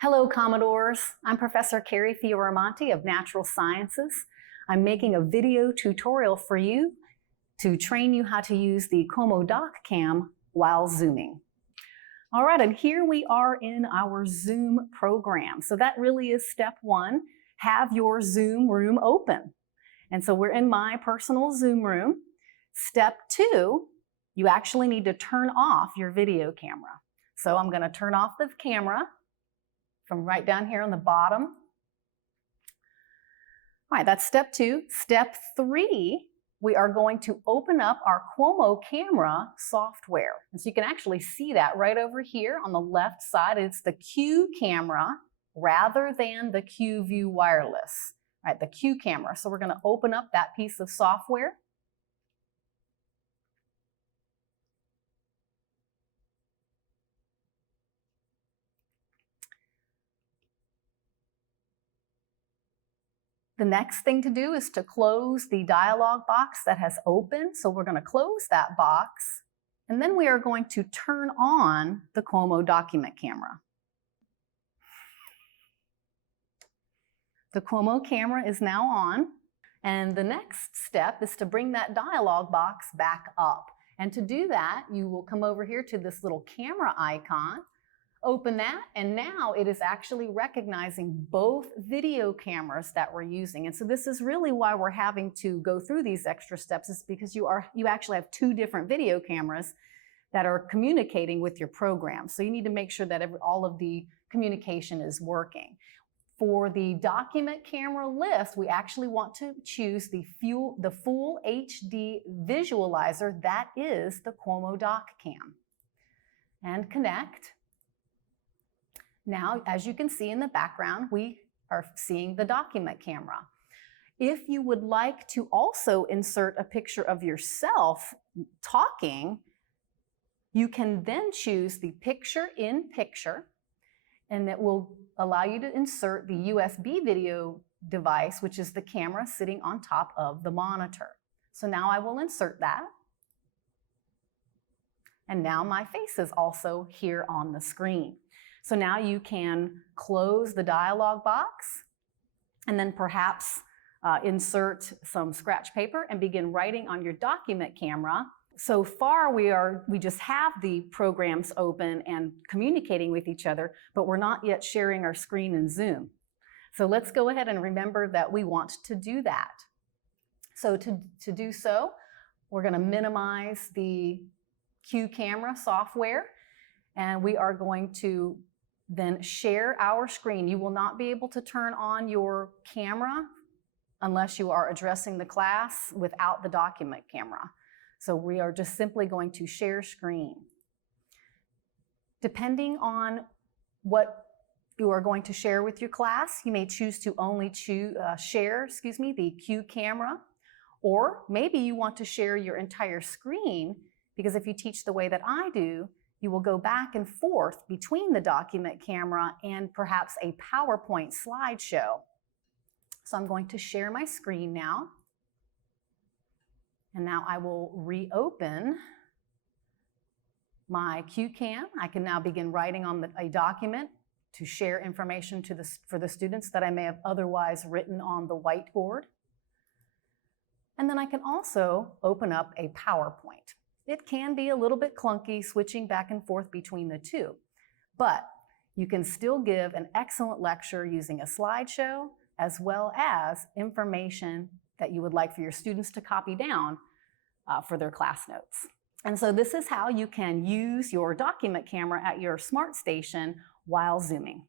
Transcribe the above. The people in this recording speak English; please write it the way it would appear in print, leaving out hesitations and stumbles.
Hello, Commodores. I'm Professor Carrie Fioramonte of Natural Sciences. I'm making a video tutorial for you to train you how to use the Commodore Cam while zooming. All right, and here we are in our Zoom program. So that really is step one. Have your Zoom room open. And so we're in my personal Zoom room. Step two, you actually need to turn off your video camera. So I'm going to turn off the camera from right down here on the bottom. All right, that's step two. Step three, we are going to open up our Cuomo camera software. And so you can actually see that right over here on the left side. It's the Q camera rather than the Q View wireless. All right, the Q camera. So we're going to open up that piece of software. The next thing to do is to close the dialog box that has opened. So we're going to close that box, and then we are going to turn on the Cuomo document camera. The Cuomo camera is now on, and the next step is to bring that dialog box back up. And to do that, you will come over here to this little camera icon, open that, and now it is actually recognizing both video cameras that we're using. And so this is really why we're having to go through these extra steps, is because you actually have two different video cameras that are communicating with your program. So you need to make sure that all of the communication is working. For the document camera list, we actually want to choose the full HD visualizer that is the Cuomo Doc Cam. And connect. Now, as you can see in the background, we are seeing the document camera. If you would like to also insert a picture of yourself talking, you can then choose the picture in picture, and it will allow you to insert the USB video device, which is the camera sitting on top of the monitor. So now I will insert that. And now my face is also here on the screen. So now you can close the dialog box and then perhaps insert some scratch paper and begin writing on your document camera. So far we just have the programs open and communicating with each other, but we're not yet sharing our screen in Zoom. So let's go ahead and remember that we want to do that. So to do so, we're going to minimize the Q camera software, and we are going to then share our screen. You will not be able to turn on your camera unless you are addressing the class without the document camera. So we are just simply going to share screen. Depending on what you are going to share with your class, you may choose to only share the Q camera, or maybe you want to share your entire screen, because if you teach the way that I do, you will go back and forth between the document camera and perhaps a PowerPoint slideshow. So I'm going to share my screen now. And now I will reopen my QCam. I can now begin writing on a document to share information for the students that I may have otherwise written on the whiteboard. And then I can also open up a PowerPoint. It can be a little bit clunky switching back and forth between the two, but you can still give an excellent lecture using a slideshow as well as information that you would like for your students to copy down for their class notes. And so this is how you can use your document camera at your smart station while Zooming.